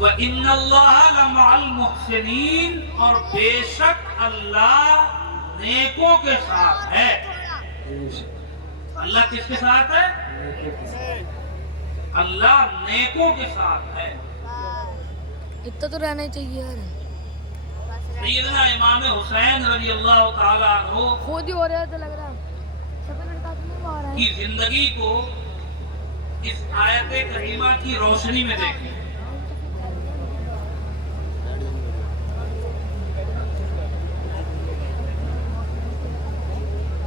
وَإِنَّ اللَّهَ لَمَعَ الْمُحْسِنِينَ، اور بے شک اللہ نیکوں کے ساتھ ہے۔ اللہ کس کے ساتھ ہے؟ اللہ نیکوں کے ساتھ ہے۔ اتنا تو رہنا ہی چاہیے یار۔ سیدنا امام حسین رضی اللہ تعالیٰ عنہ خود ہی ہو رہا تو لگ رہا کی زندگی کو اس آیت کریمہ کی روشنی میں دیکھیں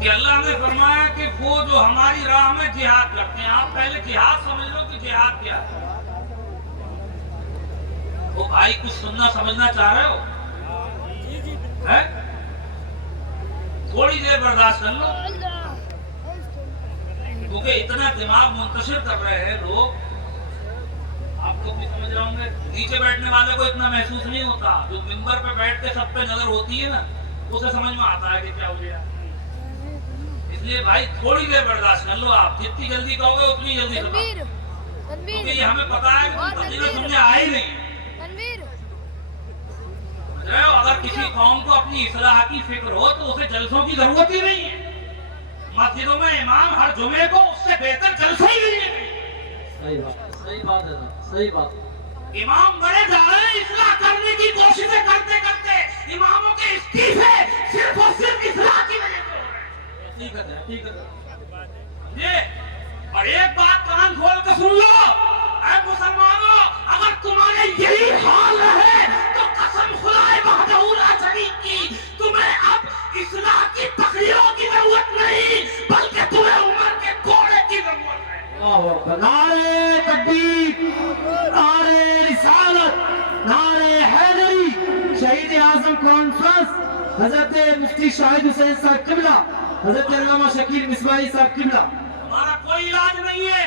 کہ اللہ نے فرمایا کہ وہ جو ہماری راہ میں جہاد کرتے ہیں، آپ پہلے جہاد سمجھ لو کہ جہاد کیا ہے۔ وہ بھائی کچھ سننا سمجھنا چاہ رہے ہو؟ تھوڑی دیر برداشت کر لو، کیونکہ اتنا دماغ منتشر کر رہے ہیں لوگ، آپ کو بھی سمجھ رہے ہوں گے۔ نیچے بیٹھنے والے کو اتنا محسوس نہیں ہوتا، جو منبر پہ بیٹھ کے سب پہ نظر ہوتی ہے نا، اسے سمجھ میں آتا ہے کہ کیا ہو گیا۔ اس لیے بھائی تھوڑی دیر برداشت کر لو، آپ جتنی جلدی کہو گے اتنی جلدی سنو، کیونکہ یہ ہمیں پتا ہے کہ تقریباً سمجھے آ ہی نہیں۔ اگر کسی قوم کو اپنی اصلاح کی فکر ہو تو اسے جلسوں کی ضرورت ہی نہیں ہے۔ مسجدوں میں امام ہر جمعے کو اس سے بہتر جلسہ ہی نہیں ہے۔ صحیح بات ہے، صحیح بات۔ امام بڑے جا رہے ہیں اصلاح کرنے کی کوششیں کرتے کرتے، اماموں کے استعفے صرف اور صرف اصلاح کی وجہ سے ہو رہے ہیں۔ حقیقت ہے، حقیقت ہے۔ اور ایک بات کان کھول کے سن لو، اے مسلمانوں، اگر تمہارے یہی حال رہے تو قسم خدائے وحدہ لا شریک کی، تمہیں اب اصلاح کی تقریروں کی ضرورت نہیں، بلکہ تمہیں عمر کے گھوڑے کی ضرورت ہے۔ نعرے تکبیر، نعرے رسالت، نعرے حیدری، شہید اعظم کانفرنس، حضرت مفتی شاہد حسین صاحب قبلہ، حضرت علامہ شکیل مصباحی صاحب قبلہ۔ ہمارا کوئی علاج نہیں ہے،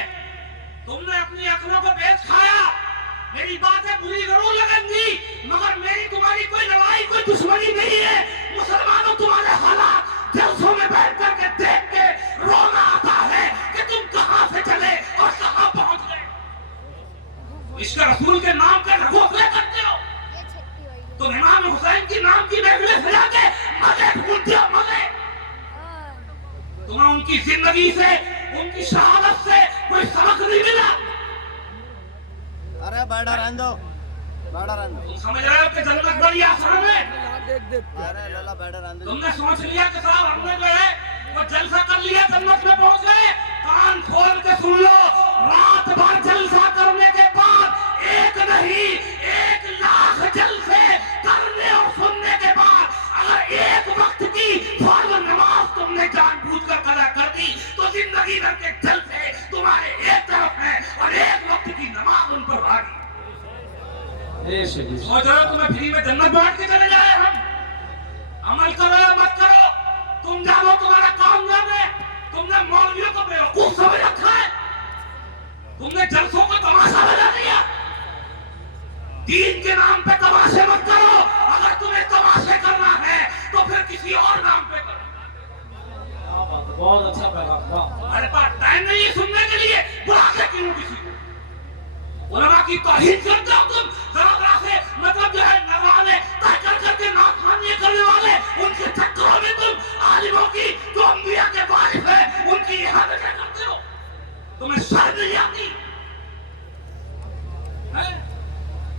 تم نے اپنی عقلوں کو بیچ کھایا۔ میری باتیں بری ضرور لگیں گی، مگر میری تمہاری کوئی لڑائی، کوئی دشمنی نہیں ہے۔ مسلمانوں، تمہارے حالات جلسوں میں بیٹھ کر کے دیکھ کے رونا آتا ہے کہ تم کہاں سے چلے اور کہاں پہنچ گئے۔ عشق رسول کے نام کے گھوسلے کرتے ہو، تم امام حسین کی نام کی محفلیں سجا کے مزے ڈھونڈتے ہو، مزے۔ تمہیں ان کی زندگی سے، ان کی شہادت سے کوئی سبق نہیں ملا۔ ارے بیٹھا رہنے دو، بیٹھا رہنے دو۔ تم سمجھ رہے ہو کہ جنت بڑی آسان ہے؟ ارے لالا بیٹھا رہنے دو۔ تم نے سوچ لیا کہ صاحب ہم نے جو ہے وہ جلسہ کر لیا، جنت میں پہنچ گئے۔ کان کھول کے سن لو، رات بھر جلسہ کرنے کے بعد ایک نہیں 1,00,000 جلسے کرنے اور سننے کے بعد اگر ایک وقت کی فرض نماز تم نے جان بوجھ کر ادا کر دی تو زندگی بھر کے جلسے تمہارے ایک طرف ہیں اور ایک وقت کی نماز ان پر بھاری۔ سوچ رہے ہو تمہیں فری میں جنت بانٹ کے چلے جائے ہم؟ عمل کرو یا مت کرو، تم جانو تمہارا کام جانے۔ تم نے مولویوں کو بیوقوف سمجھ رکھا ہے، تم نے جلسوں کو تماشا بنا دیا۔ دین کے نام پہ تماشے مت کرو، اگر تمہیں تماشے کرنا ہے تو پھر کسی اور نام پہ کرو۔ بہت اچھا پیغام۔ ہمارے پاس ٹائم نہیں ہے سننے کے لیے، بلا کے کیوں کسی کو؟ علماء کی توہین کرتے ہو تم، ذرا ذرا سے مطلب جو ہے نوانے طے کر کر کے ناخوانی کرنے والے، ان کے چکروں میں تم عالموں کی جو انبیاء کے وارث ہیں ان کی احاطہ کرتے ہو۔ تمہیں شرم نہیں آتی؟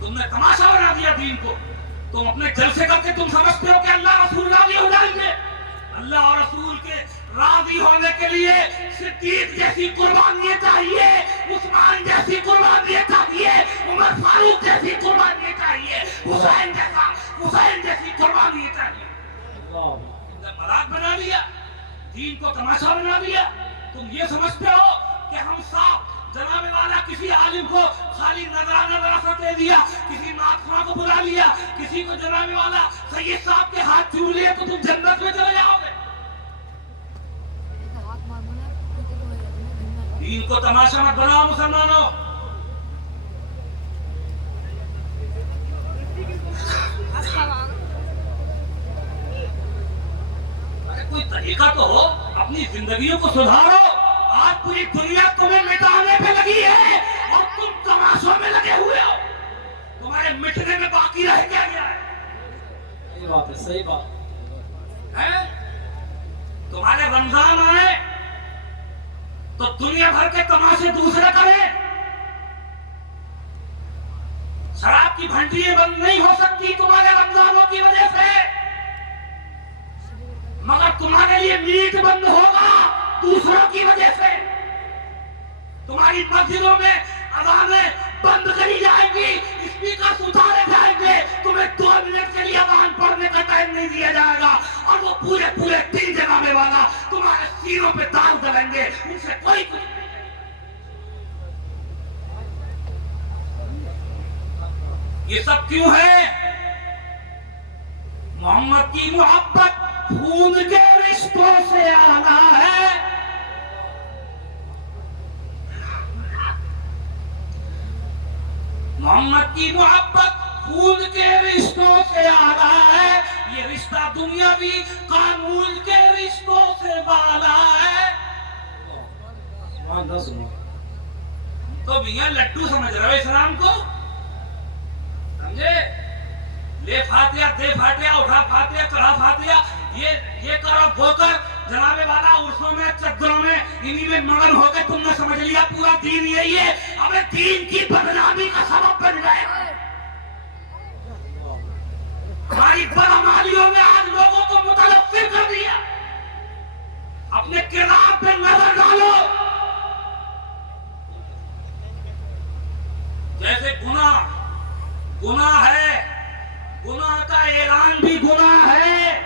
تم نے تماشا بنا دیا دین کو۔ تم اپنے جلسے کر کے تم سمجھتے ہو کہ اللہ رسول راضی ہو جائیں گے۔ اللہ اور رسول کے راضی ہونے کے لیے صدیق جیسی قربانیاں چاہیے، عثمان جیسی قربانیاں چاہیے، عمر فاروق جیسی قربانیاں چاہیے، حسین جیسی قربانیاں چاہیے۔ تم نے مذاق بنا لیا، دین کو تماشا بنا لیا۔ تم یہ سمجھتے ہو کہ ہم صاحب جناب والا کسی عالم کو خالی نظرانہ ذرا دے دیا، کسی ناخواں کو بلا لیا، کسی کو جناب والا سید صاحب کے ہاتھ چھو لیے تو تم جنت میں چلے جاؤ گے۔ دین کو تماشا مت بناؤ مسلمانوں۔ ارے کوئی طریقہ تو ہو، اپنی زندگیوں کو سدھارو۔ آج پوری دنیا تمہیں مٹانے پہ لگی ہے اور تم تماشوں میں لگے ہوئے ہو۔ تمہارے صحیح بات ہے؟ تمہارے رمضان آئے تو دنیا بھر کے تماشے دوسرے کرے. شراب کی بھنڈیاں بند نہیں ہو سکتی تمہارے رمضانوں کی وجہ سے، مگر تمہارے لیے میٹ بند ہوگا دوسروں کی وجہ سے. تمہاری مسجدوں میں اذانیں بند کری جائیں گی، اسپیکر اتارے جائیں گے، تمہیں 2 منٹ کے لیے اذان پڑھنے کا ٹائم نہیں دیا جائے گا، اور وہ پورے 3 جنابے والا تمہارے سینوں پہ داغ ڈالیں گے، ان سے کوئی کچھ نہیں. یہ سب کیوں ہے؟ محمد کی محبت خون کے رشتوں سے آنا ہے. محمد کی محبت خون کے رشتوں سے آنا ہے. یہ رشتہ دنیاوی قانون کے رشتوں سے بالا ہے. تو میاں لڈو سمجھ رہے ہو اسلام کو؟ سمجھے؟ لے فاتحہ دے فاتحہ اٹھا فاتحہ چڑھا فاتحہ، یہ کرو وہ کر، جنابے والا عرصوں میں چدروں میں انہی میں مگن ہو کے تم نے سمجھ لیا پورا دین یہی ہے. ابے دین کی بدنامی کا سبب بن گئے. ہماری بدعمالیوں نے آج لوگوں کو متلفظ کر دیا. اپنے کردار پہ نظر ڈالو. جیسے گناہ ہے، گناہ کا اعلان بھی گناہ ہے.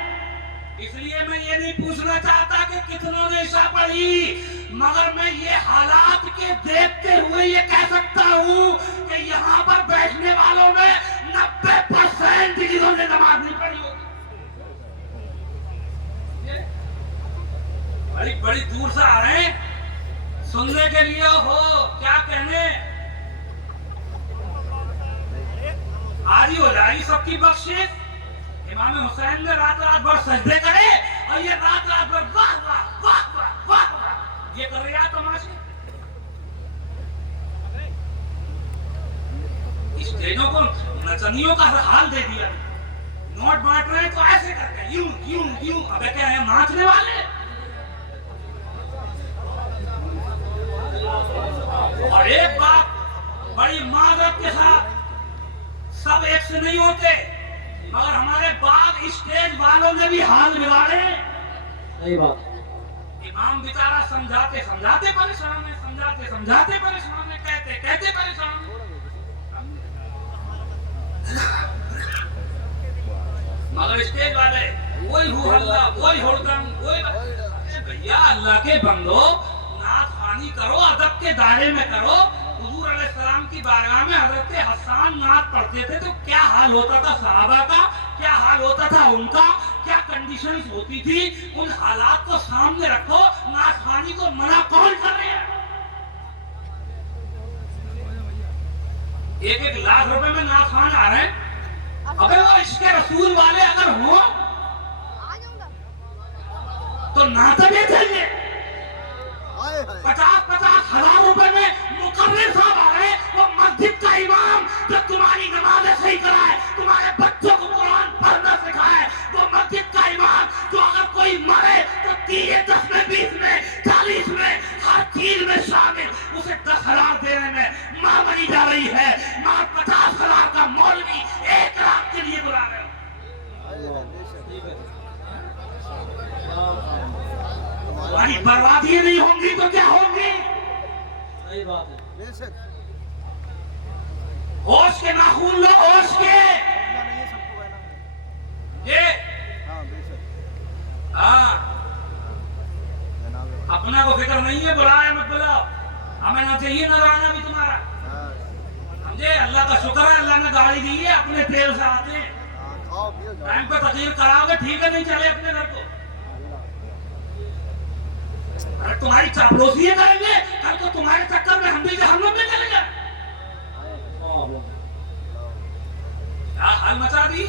اس لیے میں یہ نہیں پوچھنا چاہتا کہ کتنوں نے عشاء پڑھی، مگر میں یہ حالات کے دیکھتے ہوئے یہ کہہ سکتا ہوں کہ یہاں پر بیٹھنے والوں میں 90% جنہوں نے نماز نہیں پڑھی ہوگی. بڑی دور سے آ رہے ہیں سننے کے لیے. ہو کیا کہنے، آج ہی ہو جائے گی سب کی بخشش. امام حسین نے رات بھر سجدے کرے، اور یہ رات بھر واہ واہ واہ واہ واہ واہ یہ کر رہے ہیں تماشے. اسٹیجوں کو نچنیوں کا حال دے دیا. نوٹ بانٹ رہے ہیں تو ایسے کرتے ہیں یوں یوں یوں. ابے کیا ہے ناچنے والے؟ اور ایک بات بڑی معذرت کے ساتھ، سب ایک سے نہیں ہوتے، مگر ہمارے بعد اسٹیج والوں نے بھی حال بگاڑے. صحیح بات. امام بیچارہ سمجھاتے پریشان ہے، سمجھاتے پریشان ہے، کہتے پریشان ہے. مگر اسٹیج والے وہی ہو اللہ، وہی ہڑدم، وہی بھیا اللہ کے بندو، نعت خوانی کرو، ادب کے دائرے میں کرو. حضور علیہ السلام کی بارگاہ میں حضرت حسان نعت پڑھتے تھے تو کیا حال ہوتا تھا صحابہ کا، کیا حال ہوتا تھا ان کا، کیا کنڈیشنز ہوتی تھی. ان حالات کو سامنے رکھو. نعت خوانی کو منع کون کر رہے ہیں؟ 1 لاکھ روپے میں نعت خوان آ رہے ہیں. ابے وہ عشق رسول والے اگر ہوں تو نعتیں بیچیں گے. 50 ہزار روپے میں مقرر صاحب آ رہے، وہ مسجد کا امام جو تمہاری نمازیں صحیح کرائے، تمہارے بچوں کو قرآن پڑھنا سکھائے، وہ مسجد کا امام جو اگر کوئی مرے تو 10 میں 20 میں 40 میں ہر چیز میں شامل، اسے 10,000 دینے میں ماں بنی جا رہی ہے. ماں 50,000 کا مولوی 1 لاکھ کے لیے بلا رہے. تمہاری بربادی نہیں ہوں گی تو کیا ہوں گی؟ صحیح بات ہے. ہوش کے ناخون لو، ہوش کے. ہاں اپنا کو فکر نہیں ہے، بلایا مت بلاؤ. ہمیں نہ چاہیے نظرانہ بھی تمہارا. سمجھے؟ اللہ کا شکر ہے اللہ نے گاڑی دی ہے، اپنے تیل سے آتے ہیں. ٹائم پہ تقریر کراؤ گے ٹھیک ہے، نہیں چلے اپنے گھر کو. تمہاری چاپلوسی کریں گے کل کو تمہارے چکر میں ہم بھی جہنم میں چلے جائیں. کیا حال مچا دی.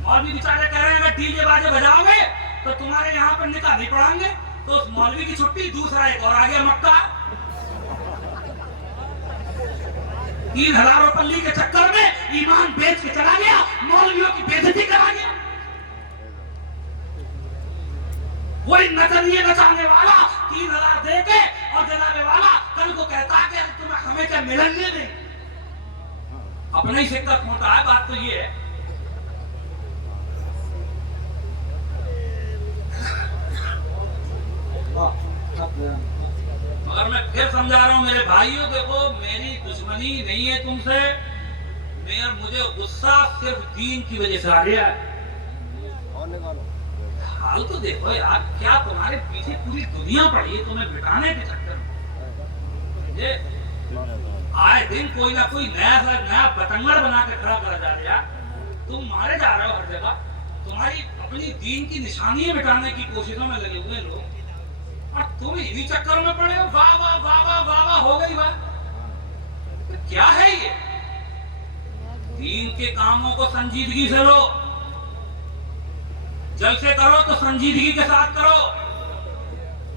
مولوی بیچارے کہہ رہے ہیں اگر ڈی جے باجے بجاؤ گے تو تمہارے یہاں پر نکاح نہیں پڑھائیں گے. تو اس مولوی کی چھٹی دوسرا ایک اور آ گیا مکہ. 3,000 روپے کے چکر میں ایمان بیچ کے چلا گیا، مولویوں کی بے عزتی کرا گیا. अपना ही सिक्का खोटा है, बात तो ये है। मगर मैं फिर समझा रहा हूँ मेरे भाइयों, देखो मेरी दुश्मनी नहीं है तुमसे, मुझे गुस्सा सिर्फ दीन की वजह से आ रहा है। और निकालो। हाल तो देखो यार, क्या तुम्हारे पीछे पूरी दुनिया पड़ी है तुम्हें बिठाने के चक्कर में। ये आए दिन कोई ना कोई नया बतंगड़ बना के खड़ा करा जा रहा है। तुम मारे जा रहे हो हर जगह, तुम्हारी अपनी दीन की निशानियां मिटाने की कोशिशों में लगे हुए लोग, और तुम इन्हीं चक्कर में पड़े हो। वाह वाह वाह वाह वाह वाह हो गई बात। तो क्या है ये? दीन के कामों को संजीदगी से लो, जलसे करो तो संजीदगी के साथ करो,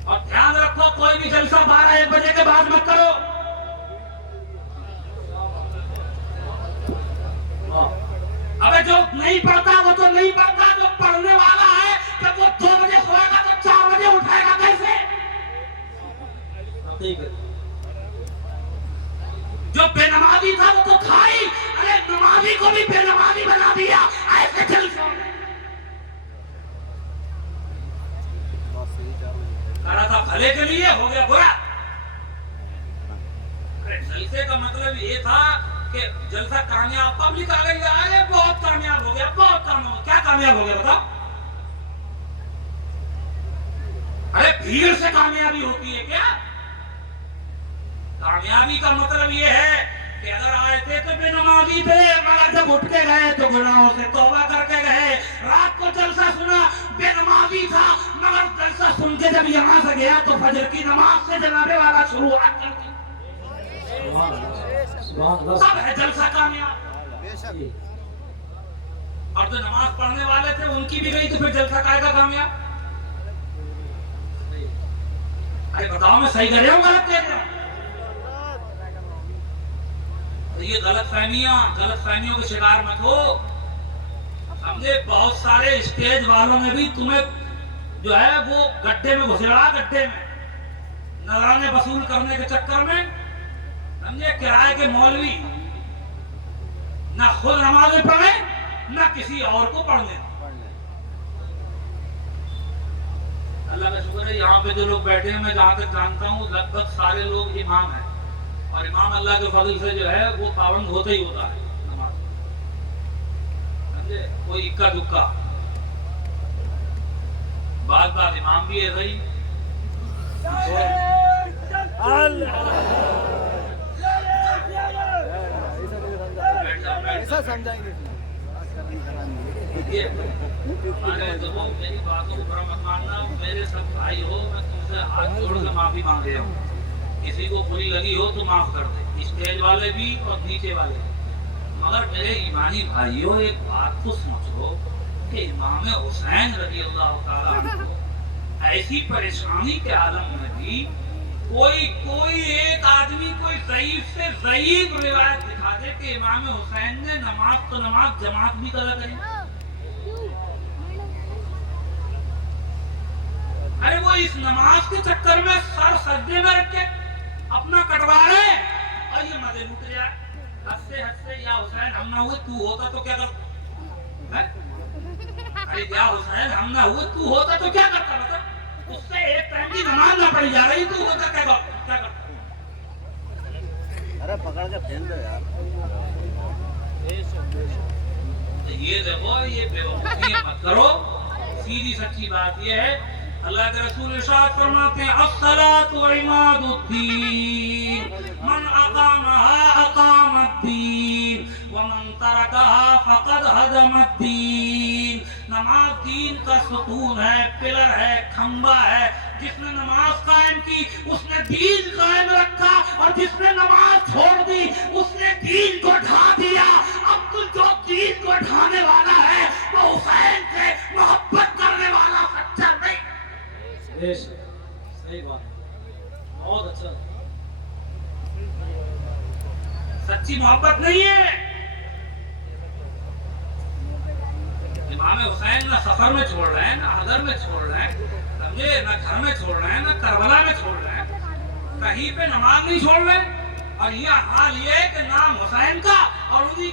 और ध्यान रखो कोई भी जलसा 12-1 बजे के बाद मत करो। अबे जो नहीं पढ़ता वो तो नहीं पढ़ता, जो पढ़ने वाला है जब वो 2 बजे सोएगा तो 4 बजे उठाएगा कैसे? जो बेनमाजी था वो तो था ही, अरे नमाजी को भी बेनमाजी बना दिया ऐसे जलसों में। करा था भले के लिए, हो गया बुरा। जलसे का मतलब ये था कि जलसा कामयाब, पब्लिक आ गई, अरे बहुत कामयाब हो गया, बहुत कामयाब। क्या कामयाब हो गया बताओ? अरे भीड़ से कामयाबी होती है क्या? कामयाबी का मतलब ये है कि अगर आए थे तो बेनमाजी थे, मगर जब उठ के गए तो गुनाहों से तौबा करके गए। रात को जलसा सुना, बेनमाजी था, मगर जलसा सुन के जब यहाँ से गया तो फजर की नमाज से जनाबे वाला शुरुआत कर दी। सब है जलसा कामयाब। बेशक। और जो नमाज पढ़ने वाले थे उनकी भी गई तो फिर जलसा कायदा कामयाब। अरे बताओ मैं सही कर रहा हूँ गलत कह रहा हूँ? तो ये गलतफहमियों के शिकार मत हो। समझे, बहुत सारे स्टेज वालों ने भी तुम्हें जो है वो गड्ढे में घुसेड़ा, गड्ढे में नजराने वसूल करने के चक्कर में। समझे, किराए के मौलवी ना खुद नमाज पढ़े ना किसी और को पढ़ने। अल्लाह का शुक्र है यहाँ पे जो लोग बैठे हैं, मैं जहाँ तक जानता हूँ लगभग सारे लोग इमाम हैं, और इमाम अल्लाह के फजल से जो है वो पाबंद होता ही होता है नमाज। समझे, कोई इक्का दुक्का, बात इमाम भी है सही। ऐसा समझाएंगे। मेरी बातों को बुरा मत मानना, मेरे सब भाई हो, मैं तुमसे हाथ जोड़ के माफी मांग रहा हूँ। किसी को बुरी लगी हो तो माफ कर दे, स्टेज वाले भी और नीचे वाले भी। मगर मेरे ईमानी भाइयों, एक बात को समझो कि इमाम हुसैन रज़ी अल्लाह ताला अन्हु ऐसी परेशानी के आलम में भी कोई एक आदमी कोई ज़ईफ से ज़ईफ रिवायत दिखा दे कि इमाम हुसैन ने नमाज तो नमाज जमात भी करा करी। अरे वो इस नमाज के चक्कर में सर सजदे में रख के अपना कटवा रहे और ये मजे लूट जाए। हंसते हंसते, या हुसैन हम ना हुए तू होता तो क्या करता? अरे या हुसैन हम ना हुए तू होता तो क्या करता? मतलब उससे एक टाइम की नमाज ना पढ़ी जा रही, तू होता क्या करता? अरे पकड़ के फेंक दो यार। तो ये देखो, ये बेवकूफी मत करो। सीधी सच्ची बात ये है, अल्लाह के रसूल इरशाद फरमाते हैं, अस्सलातु इमादुद्दीन, मन अकामहा अकामद्दीन व मन तरकहा फक़द हदमद्दीन। नमाज दीन का सुतून है, पिलर है, खंबा है। जिसने नमाज कायम की उसने दीन कायम रखा, और जिसने नमाज छोड़ दी उसने दीन को ढा दिया। अब तो जो दीन को ढाने वाला है वो हुसैन से मोहब्बत करने वाला सच्चा नहीं। सही बात, बहुत अच्छा। सच्ची मोहब्बत नहीं है। इमाम हुसैन ना सफर में छोड़ रहे हैं, ना हदर में छोड़ रहे हैं, समझे, ना घर में छोड़ रहे हैं, ना करबला में छोड़ रहे हैं, कहीं पे नमाज नहीं छोड़ रहे। और ये हाल ये है कि नाम हुसैन का और उन्हीं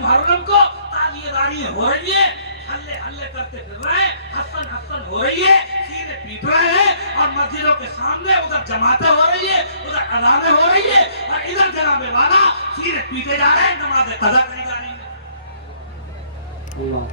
محرم کو तालियेदारियां हो रही है, हल्ले हल्ले करते फिर रहे हैं, हसन हसन हो रही है, सीने पीट रहे हैं और मस्जिदों के सामने उधर जमातें हो रही है, उधर अज़ानें हो रही है और इधर जनाबे वाला सीने पीटे जा रहे हैं, नमाज़ें कज़ा करी जा रही है। अल्लाह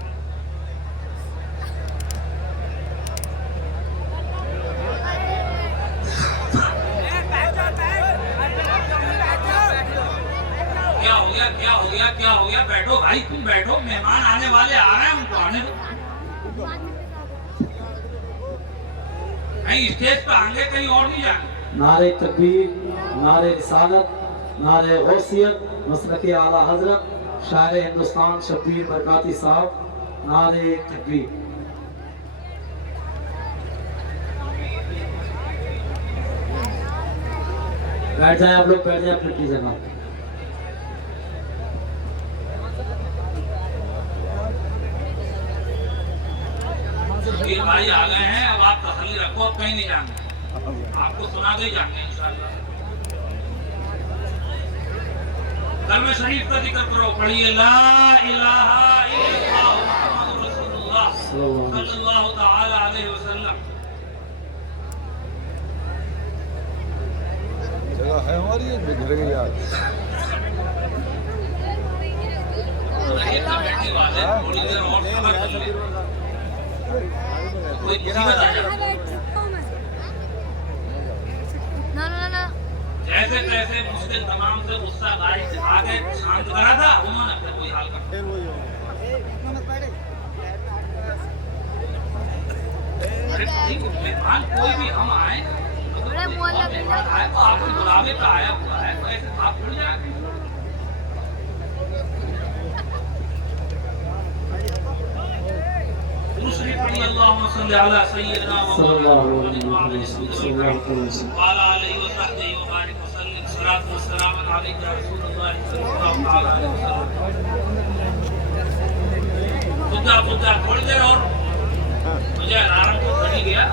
क्या हो गया बैठो भाई, तुम बैठो, मेहमान आने वाले आ रहे हैं, उनको आने दो। कहीं स्टेज पे आएंगे, कहीं और नहीं जाएंगे। नारे तकबीर, नारे रिसालत, नारे गौसियत, मसलक आला हजरत शायर हिंदुस्तान शब्बीर बरकाती साहब, नारे तकबीर। बैठ जाएं आप लोग, बैठ जाएं अपनी जगह। शब्बीर भाई आ गए हैं, अब आप तसल्ली रखो, अब कहीं नहीं जाएंगे, आपको सुना दे जाएंगे इंशाअल्लाह। कलमे शरीफ का जिक्र करो, पढ़िए ला इलाहा इल्लल्लाह मुहम्मदुर रसूलुल्लाह सल्लल्लाहु तआला अलैहि वसल्लम। जगह है हमारी, ये बिगड़ गई यार। बैठने वाले थोड़ी देर और सब्र कर ले, कोई मुसीबत आ जाए। ना ना ना जैसे तैसे मुश्किल तमाम से गुस्सा गाड़ी दिखा के शांत करा था, उन्होंने फिर वही हाल कर दिया। फिर वही होगा। अरे भाई, मेहमान कोई भी हम आए, बड़े मोहल्ला के मेहमान आए तो आपको बुलावे पे आया हुआ है, तो ऐसे आप भूल जाएंगे। दूसरी पढ़ी अल्लाहुम्मा सल्ली अला सय्यिदिना सल्लल्लाहु अलैहि मुहम्मद वसल्लम। वाला अलैहि वसल्लम व बारिक वसल्लम सलात व सलाम अलैका या रसूलुल्लाह सल्लल्लाहु अलैहि वसल्लम। बुद्धा थोड़ी देर और, मुझे अलार्म तो कर ही गया,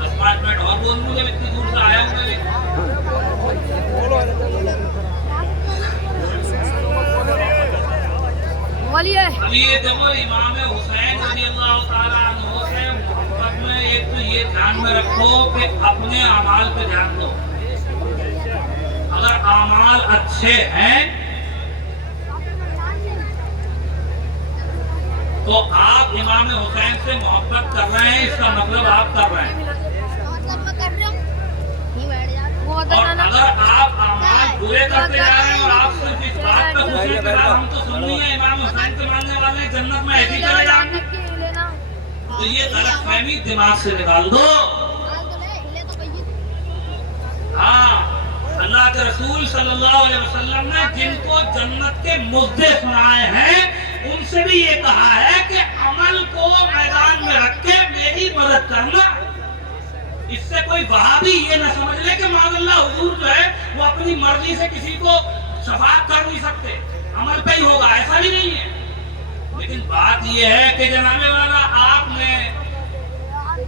10-5 मिनट और बोल दूं, जब इतनी दूर से आया हूं मैं। बोलिए। अब ये देखो, इमाम हुसैन रज़ियल्लाहु ताला अन्हु से मोहब्बत में एक तो ये ध्यान में रखो कि अपने अमाल पे ध्यान दो। अगर अमाल अच्छे हैं तो आप इमाम हुसैन से मोहब्बत कर रहे हैं, इसका मतलब आप कर रहे हैं। और अगर आप अमाल बुरे करते जा रहे हैं और आप सिर्फ इस बात पे खुश हैं कि हम तो सुन्नी है, इमाम हुसैन के मानने वाले हैं, जन्नत में ऐसे ही चले जाएंगे, तो ये गलतफहमी दिमाग से निकाल दो। हाँ, अल्लाह के रसूल सल्लल्लाहु अलैहि वसल्लम ने जिनको जन्नत के मुद्दे सुनाए हैं, उनसे भी ये कहा है कि अमल को मैदान में रख के मेरी मदद करना। इससे कोई वहाबी ये न समझ ले कि माज़अल्लाह हुजूर जो है वो अपनी मर्जी से किसी को शफाअत कर नहीं सकते, अमल पे ही होगा, ऐसा भी नहीं है। लेकिन बात ये है कि जनाबे वाला आपने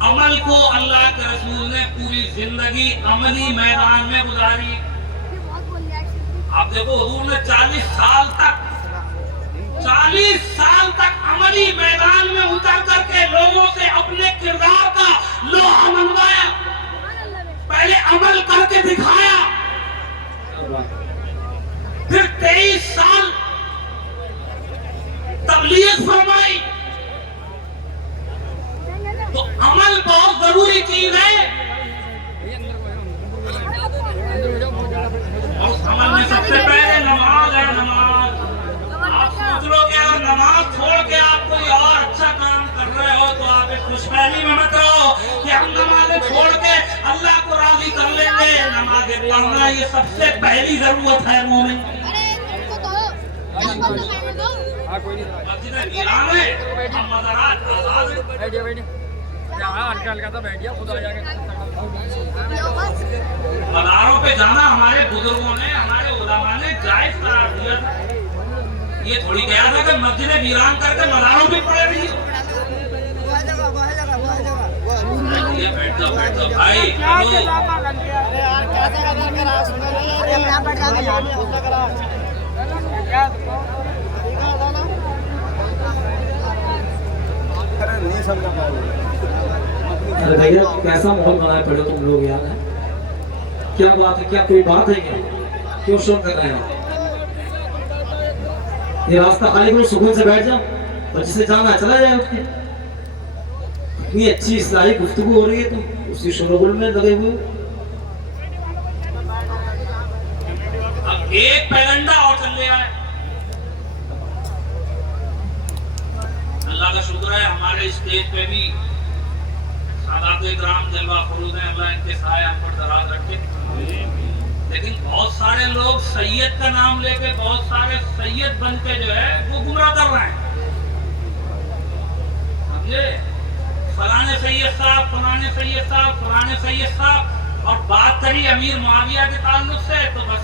अमल को, अल्लाह के रसूल ने पूरी जिंदगी अमली मैदान में गुजारी। आप देखो हुजूर ने 40 साल तक अमली मैदान में उतर करके लोगों से अपने किरदार का लोहा मनवाया, पहले अमल करके दिखाया, फिर 23 साल तबलीग फरमाई। तो अमल बहुत जरूरी चीज है, और उस अमल में सबसे पहले नमाज है। नमाज, आप सोच लो कि यार नमाज छोड़ के आप कोई और अच्छा काम कर रहे हो तो आप इस खुशफहमी में मत रहो कि हम नमाजें छोड़ के अल्लाह को राजी कर लेंगे। नमाजें पढ़ना ये सबसे पहली जरूरत है मोमिन। मस्जिद वीरान है, हम मज़ारात आज़ाद हैं। मज़ारों पे जाना हमारे बुजुर्गों ने, हमारे उलमा ने जायज करार दिया था। ये थोड़ी कहा था कि मस्जिद वीरान करके मज़ारों पे पड़े रही। बैठ जाओ भाई, अरे नहीं समझा पाओगे। अरे भैया कैसा माहौल बनाए पड़े हो तुम लोग यार, हैं? क्या बात है, क्या कोई बात है क्या, क्यों शोर कर रहे हैं? ये रास्ता खाली करो, सुकून से बैठ जाओ और जिसे जाना है चला जाए उठ के। इतनी अच्छी इस्लाही गुफ्तगू हो रही है, तुम उसी शोरगुल में लगे हुए हो। अब एक पैगंडा और चल गया है। अल्लाह का शुक्र है हमारे स्टेज पे भी सादात इकराम जलवा फरूज हैं, अल्लाह इनके साए हम पर दराज रखे। लेकिन बहुत सारे लोग सैयद का नाम लेके, बहुत सारे सैयद बन के जो है वो गुमराह कर रहे हैं, समझे? फलाने सैयद साहब, फलाने सैयद साहब, फलाने सैयद साहब, और बात करी अमीर मुआविया के ताल्लुक से तो बस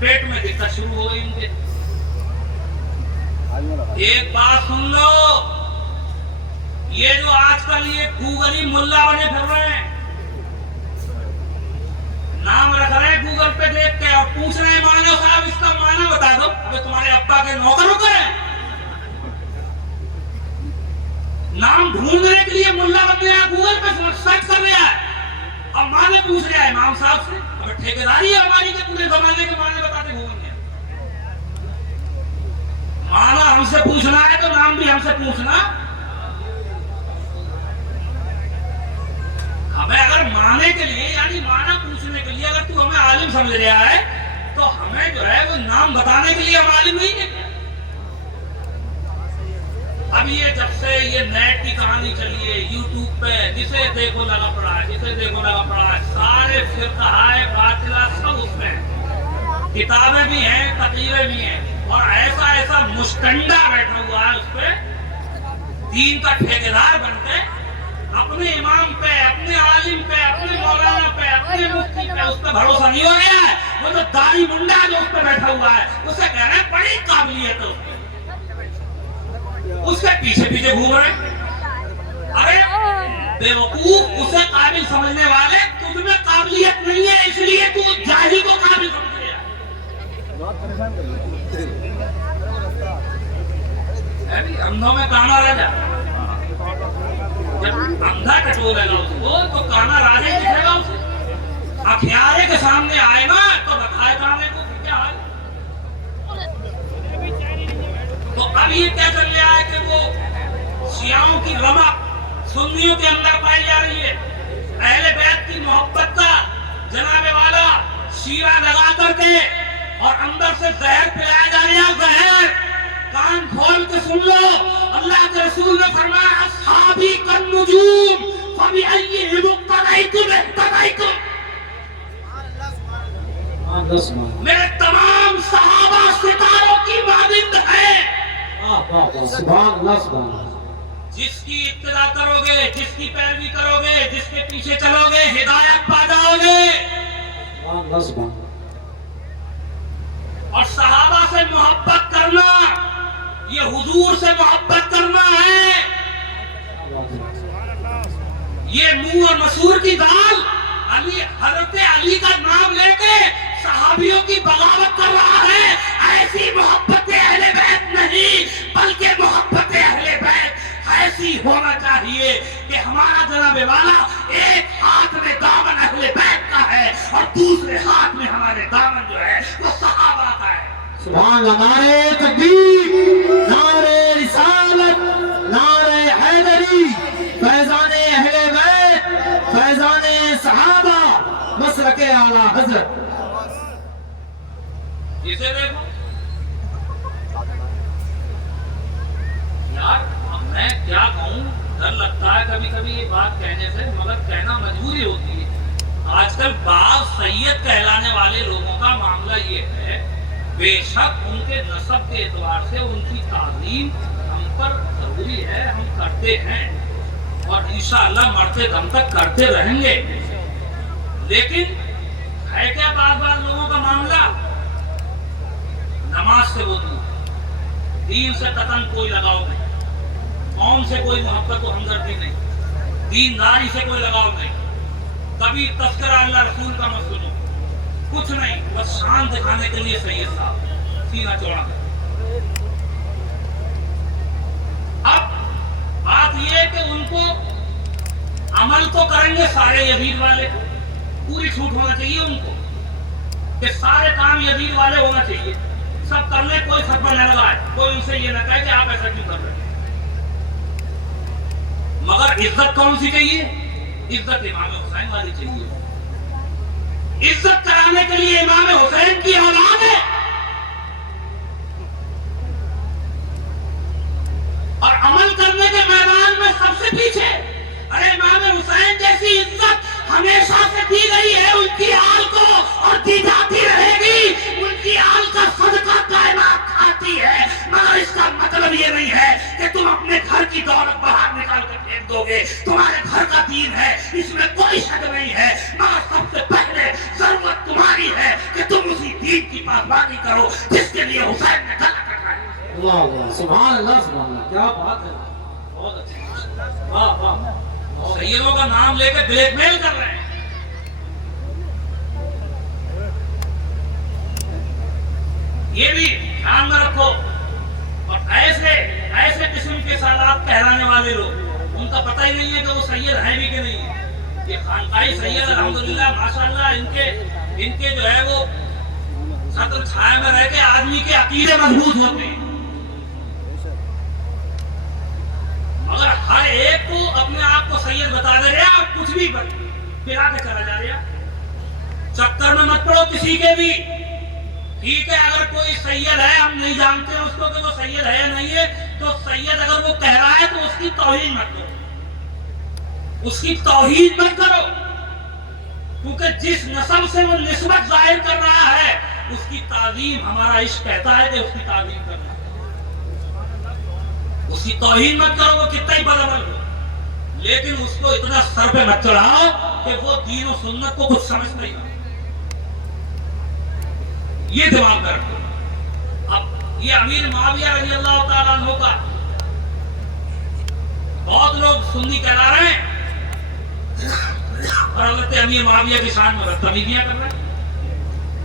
पेट में दिक्कत शुरू हो गई उनके। एक बात सुन लो, ये जो आजकल ये गूगली मुल्ला बने फिर रहे हैं, नाम रख रहे हैं गूगल पे देख के और पूछ रहे हैं मानो साहब इसका माना बता दो। अबे तुम्हारे अब्बा के नौकर होकर हैं? नाम ढूंढने के लिए मुल्ला बन गया, गूगल पे सर्च कर रहा है और माने पूछ रहा है इमाम साहब से। अबे ठेकेदारी है हमारी के पूरे जमाने के माने बताते घूमेंगे। माना हमसे पूछना है तो नाम भी हमसे पूछना। हमें अगर माने के लिए यानी माना पूछने के लिए अगर तू हमें आलिम समझ रहा है तो हमें जो है वो नाम बताने के लिए हम आलिम नहीं है। अब ये जब से ये नेट की कहानी चली है यूट्यूब पे, जिसे देखो लगा पड़ा है, जिसे देखो लगा पड़ा है, सारे फिरकाए बातिला सब उसमें हैं। किताबें भी हैं, तकरीरें भी हैं, और ऐसा ऐसा मुस्टंडा बैठा हुआ है उस पे, दीन का ठेकेदार बनते अपने इमाम पे, अपने आलिम पे, अपने मौलाना पे, अपने मुफ्ती पे उस पर भरोसा नहीं हो गया है। वो जो दाढ़ी मुंडा जो उस पे बैठा हुआ है उसे कह रहे हैं बड़ी काबिलियत है उसमें, उसके पीछे पीछे घूम रहे। अरे बेवकूफ, उसे काबिल समझने वाले तुझ में काबिलियत नहीं है इसलिए तू जाहिल को काबिल समझ गया। अंधों में काना राजा, जब अंधा टटोलेगा उसको तो काना राजा ही दिखेगा उसे। अखियारे के सामने आएगा तो बताए काने को क्या हाल। तो अब ये क्या चल रहा है कि वो शियाओं की रमक सुन्नियों के अंदर पाई जा रही है। अहले बैत की मोहब्बत का जनाबे वाला शीरा लगा करके और अंदर से जहर पिलाया जा रहा है। जहर कान खोल के सुन लो, अल्लाह के रसूल ने फरमाया अस्हाबी कन्नुजूम फबिअय्यिहिम इक्तदैतुम इक्तदैतुम। मेरे तमाम सहाबा सितारों की मानिंद है। सुभान अल्लाह, सुभान अल्लाह। जिसकी इत्तदा करोगे, जिसकी पैरवी करोगे, जिसके पीछे चलोगे, हिदायत पा जाओगे। सुभान अल्लाह, सुभान अल्लाह। और सहाबा से मोहब्बत करना ये हुजूर से मोहब्बत करना है। ये मुंह और मसूर की दाल अली, हजरत अली का नाम लेके सहाबियों की बगावत कर रहा है। ऐसी मोहब्बत अहले बैत नहीं बल्कि मोहब्बत अहले बैत ऐसी होना चाहिए कि हमारा जनाबे वाला एक हाथ में दामन अहले बैत का है और दूसरे हाथ में हमारे दामन जो है वो सहाबा का है। सुभान अल्लाह। नारे तकबीर, नारे रिसालत, नारे हैदरी, फैजाने अहले बैत, फैजाने सहाबा, मसलके आला हजरत। इसे देखो यार, अब मैं क्या कहूँ, डर लगता है कभी कभी ये बात कहने से, मगर कहना मजबूरी होती है। आजकल बाप सैयद कहलाने वाले लोगों का मामला ये है, बेशक उनके नस्ब के एतबार से उनकी ताज़ीम हम पर जरूरी है, हम करते हैं और इंशाअल्लाह मरते दम तक करते रहेंगे। लेकिन है क्या बार लोगों का मामला, नमाज से वो दूर, दीन से कतन कोई लगाव नहीं, कौम से कोई मोहब्बत व हमदर्दी नहीं, दीनदारी से कोई लगाव नहीं। कभी तस्करा अल्लाह रसूल का मत सुनो, कुछ नहीं, बस शान दिखाने के लिए सैयद साहब सीना चौड़ा कर। अब बात ये है कि उनको अमल तो करेंगे सारे यजीद वाले, पूरी छूट होना चाहिए उनको कि सारे काम यजीद वाले होना चाहिए, सब करने, कोई फतवा न लगाए, कोई उनसे ये न कहे कि आप ऐसा क्यों कर रहे हैं। मगर इज्जत कौन सी चाहिए? इज्जत इमाम हुसैन वाली चाहिए। इज्जत कराने के लिए इमाम हुसैन की औलाद है और अमल करने के मैदान में सबसे पीछे। अरे इमाम हुसैन जैसी इज्जत हमेशा से दी गई है उनकी आल को और दी जाती रहेगी। उनकी आल का सदका कायनात खाती है, मगर इसका मतलब ये नहीं है कि तुम अपने घर की दौलत बाहर निकाल कर फेंक दोगे। तुम्हारे घर का दीन है, इसमें कोई शक नहीं है, मगर सबसे पहले जरूरत तुम्हारी है कि तुम उसी दीन की पासबानी करो जिसके लिए हुसैन ने गला कटाया। अल्लाह अल्लाह, सुभान अल्लाह, सुभान अल्लाह, क्या बात है, बहुत अच्छी, वाह वाह। सैयदों का नाम लेकर ब्लैकमेल कर रहे हैं। ये भी ध्यान में रखो। और ऐसे किस्म के सालात कहलाने वाले लोग, उनका पता ही नहीं है कि वो सैयद हैं भी कि नहीं है। ये खानकाई सैयद अल्हम्दुलिल्लाह माशाअल्लाह इनके जो है वो छत्र छाया में रह के आदमी के अकीदे मजबूत होते हैं। अगर हर एक को अपने आप को सैयद बता दे रहे आप कुछ भी पिला के चला जा रहे, चक्कर में मत पड़ो किसी के भी। ठीक है, अगर कोई सैयद है, हम नहीं जानते उसको कि वो सैयद है या नहीं है, तो सैयद अगर वो कह रहा है तो उसकी तौहीन मत करो, उसकी तौहीन मत करो, क्योंकि जिस नस्ल से वो निस्बत जाहिर कर रहा है उसकी ताज़ीम हमारा इश्क कहता है कि उसकी ताज़ीम करना। उसकी तौहीन मत करो, वो कितना ही बदअमल हो, लेकिन उसको इतना सर पे मत चढ़ाओ कि वो दीन और सुन्नत को कुछ समझ नहीं। ये दिमाग में रखो। अब ये अमीर मुआविया रज़ी अल्लाह ताला अन्हु का बहुत लोग सुन्नी कहला रहे हैं और हज़रत अमीर मुआविया की शान में बदतमीज़ियां कर रहे हैं।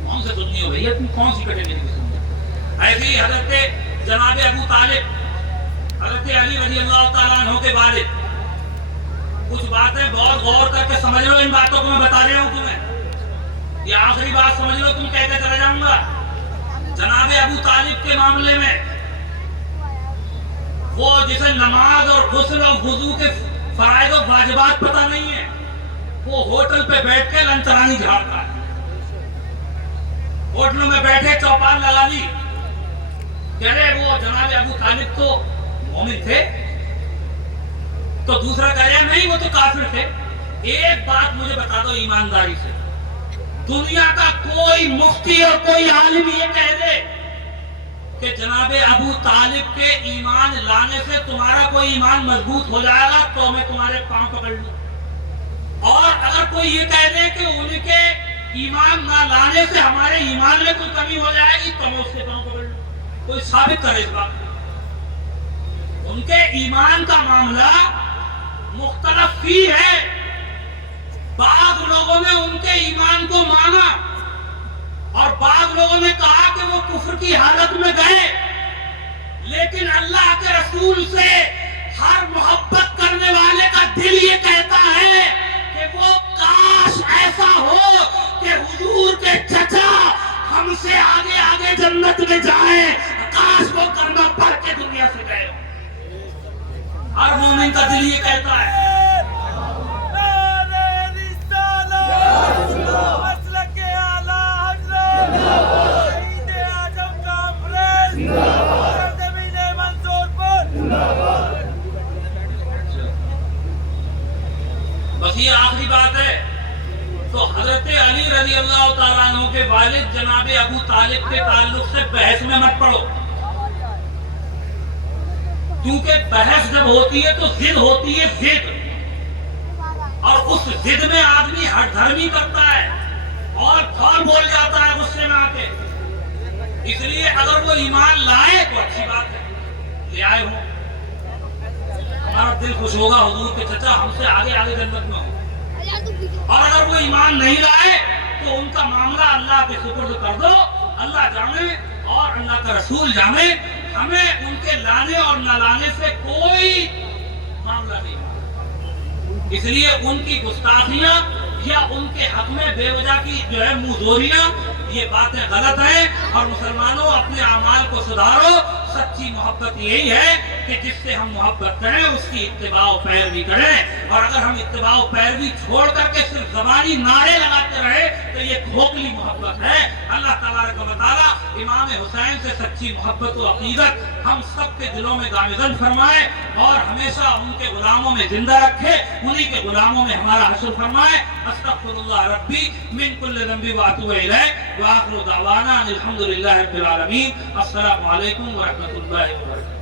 कौन से सुन्नी हो भैया तुम, कौन सी कैटेगरी की सुन्नी? ऐसे ही हज़रत जनाब अबू तालिब, हज़रत अली रज़ी अल्लाह ताला अन्हु के बारे कुछ बातें बहुत गौर करके समझ लो। इन बातों को मैं बता रहा हूं तुम्हें, ये आखिरी बात समझ लो, तुम कहते चला जाऊंगा। जनाब अबू तालिब के मामले में वो जिसे नमाज और गुस्ल और वुजू के फराइज और वाजिबात पता नहीं है, वो होटल पे बैठ के लंचरानी झाड़ता है। होटलों में बैठे चौपाल लगा ली, कह रहे वो जनाब अबू तालिब तो मोमिन थे, तो दूसरा कह रहा नहीं वो तो काफिर थे। एक बात मुझे बता दो ईमानदारी से, दुनिया का कोई मुफ्ती और कोई आलिम ये कह दे कि जनाब अबू तालिब के ईमान लाने से तुम्हारा कोई ईमान मजबूत हो जाएगा तो मैं तुम्हारे पांव पकड़ लूं, और अगर कोई ये कह दे कि उनके ईमान ना लाने से हमारे ईमान में कोई कमी हो जाएगी तो मैं उसके पांव पकड़ लूं, कोई साबित करे इस बात। उनके ईमान का मामला मुख्तलफ ही है। बाग लोगों ने उनके ईमान को माना और बाग लोगों ने कहा कि वो कुफ्र की हालत में गए, लेकिन अल्लाह के रसूल से हर मोहब्बत करने वाले का दिल ये कहता है कि वो काश ऐसा हो कि हुजूर के चचा हमसे आगे आगे जन्नत में जाएं, काश वो कलमा पढ़ के दुनिया से गए। हर मोमिन का दिल ये कहता है। बस ये आखिरी बात है। तो हजरत अली रज़ी अल्लाह ताला अन्हु के वालिद जनाब अबू तालिब के ताल्लुक से बहस में मत पड़ो, क्योंकि बहस जब होती है तो जिद होती है, जिद, और उस जिद में आदमी हठधर्मी करता है और फौर बोल जाता है गुस्से में आके। इसलिए अगर वो ईमान लाए तो अच्छी बात है, ले आए हो, हमारा दिल खुश होगा, हुजूर के चचा हमसे आगे आगे जन्नत में हो। और अगर वो ईमान नहीं लाए تو ان کا معاملہ اللہ کے سپرد کر دو، اللہ جانے اور اللہ کا رسول جانے، ہمیں ان کے لانے اور نہ لانے سے کوئی معاملہ نہیں۔ اس لیے ان کی گستاخیاں یا ان کے حق میں بے وجہ کی جو ہے منہزوریاں، یہ باتیں غلط ہیں، اور مسلمانوں اپنے اعمال کو سدھارو۔ سچی محبت یہی ہے کہ جس سے ہم محبت کریں اس کی اتباع و پیروی کریں، اور اگر ہم اتباع و پیروی چھوڑ کر کے صرف زبانی نعرے لگاتے رہے تو یہ کھوکھلی محبت ہے۔ اللہ تبارک و تعالی امام حسین سے سچی محبت و عقیدت ہم سب کے دلوں میں گامزن فرمائے، اور ہمیشہ ان کے غلاموں میں زندہ رکھے، انہی کے غلاموں میں ہمارا حشر فرمائے۔ استغفر اللہ ربی من کل ذنب واتوب الیہ، وآخر دعوانا ان الحمد للہ رب العالمین۔ السلام علیکم ورحمۃ اللہ وبرکاتہ۔